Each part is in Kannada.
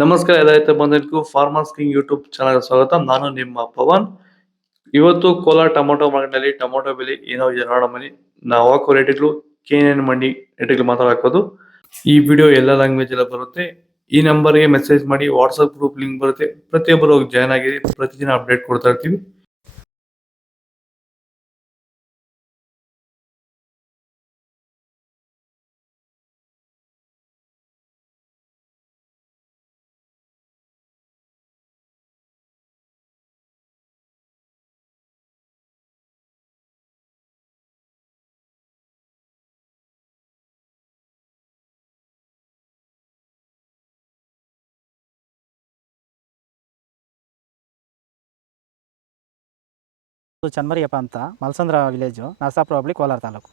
ನಮಸ್ಕಾರ ರೈತ ಬಂಧುಗಳಿಗೂ ಫಾರ್ಮರ್ಸ್ ಕಿಂಗ್ ಯೂಟ್ಯೂಬ್ ಚಾನಲ್ ಸ್ವಾಗತ. ನಾನು ನಿಮ್ಮ ಪವನ್. ಇವತ್ತು ಕೋಲಾರ ಟೊಮೊಟೊ ಮಾರ್ಕೆಟ್ನಲ್ಲಿ ಟೊಮೊಟೊ ಬೆಲೆ ಏನೋ ಇದೆ ನೋಡೋಣ ಬನ್ನಿ. ನಾವು ಹಾಕೋ ರೇಟ್ಗಳು KNN ಮಂಡಿ ರೇಟ್ಗಳು ಮಾತಾಡೋದು. ಈ ವಿಡಿಯೋ ಎಲ್ಲ ಲ್ಯಾಂಗ್ವೇಜ್ ಎಲ್ಲ ಬರುತ್ತೆ. ಈ ನಂಬರ್ಗೆ ಮೆಸೇಜ್ ಮಾಡಿ, ವಾಟ್ಸ್ಆಪ್ ಗ್ರೂಪ್ ಲಿಂಕ್ ಬರುತ್ತೆ, ಪ್ರತಿಯೊಬ್ಬರು ಜಾಯ್ನ್ ಆಗಿ ಪ್ರತಿದಿನ ಅಪ್ಡೇಟ್ ಕೊಡ್ತಾ ಇರ್ತೀವಿ. ಚನ್ಮರಿಯಪ್ಪ ಅಂತ ಮಲ್ಸಂದ್ರ ವಿಲೇಜು, ನರಸಾಪುರ ಹೋಬಳಿ, ಕೋಲಾರ ತಾಲೂಕು.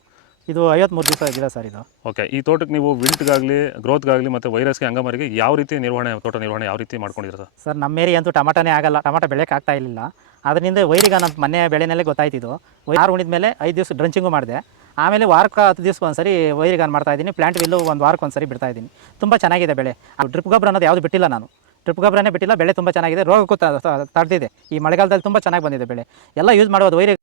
ಇದು 53 ದಿವಸ ಗಿಡ ಸರ್ ಇದು. ಓಕೆ. ಈ ತೋಟಕ್ಕೆ ನೀವು ವಿಲ್ಟ್ಗಾಗಲಿ, ಗ್ರೋತ್ಗಾಗಲಿ ಮತ್ತು ವೈರಸ್ಗೆ, ಅಂಗಮಾರಿಗೆ ಯಾವ ರೀತಿ ತೋಟ ನಿರ್ವಹಣೆ ಯಾವ ರೀತಿ ಮಾಡ್ಕೊಂಡಿದ್ದೀರಾ ಸರ್? ಸರ್ ನಮ್ಮ ಏರಿಯಾ ಅಂತೂ ಟಮಾಟನೇ ಆಗಲ್ಲ, ಟಮಾಟ ಬೆಳೆಯೋಕೆ ಆಗ್ತಾ ಇರಲಿಲ್ಲ. ಅದರಿಂದ ವೈರಿಗ ನಮ್ಮ ಮನೆ ಬೆಳೆನಲ್ಲೇ ಗೊತ್ತಾಯ್ತಿದ್ದು. ಯಾರು ಉಣಿದ ಮೇಲೆ 5 ದಿವಸ ಡ್ರಂಚಿಂಗು ಮಾಡಿದೆ. ಆಮೇಲೆ ವಾರಕ್ಕೆ 10 ದಿವಸಕ್ಕೆ ಒಂದ್ಸರಿ ವೈರಿಗಾನ್ ಮಾಡ್ತಾಯಿದ್ದೀನಿ. ಪ್ಲಾಂಟ್ ವಿಲ್ಲು ಒಂದು ವಾರಕ್ಕೆ ಒಂದ್ಸರಿ ಬಿಡ್ತಾಯಿದ್ದೀನಿ. ತುಂಬ ಚೆನ್ನಾಗಿದೆ ಬೆಳೆ. ಡ್ರಿಪ್ ಗೊಬ್ಬರ ಅನ್ನೋದು ಯಾವುದು ಬಿಟ್ಟಿಲ್ಲ ನಾನು. ಡ್ರಿಪ್ ಗೊಬ್ಬರನೇ ಬಿಟ್ಟಿಲ್ಲ. ಬೆಳೆ ತುಂಬ ಚೆನ್ನಾಗಿದೆ. ರೋಗಕ್ಕೂ ತಡೆದಿದೆ. ಈ ಮಳೆಗಾಲದಲ್ಲಿ ತುಂಬ ಚೆನ್ನಾಗಿ ಬಂದಿದೆ ಬೆಳೆ. ಎಲ್ಲ ಯೂಸ್ ಮಾಡೋದು ವೈರಿ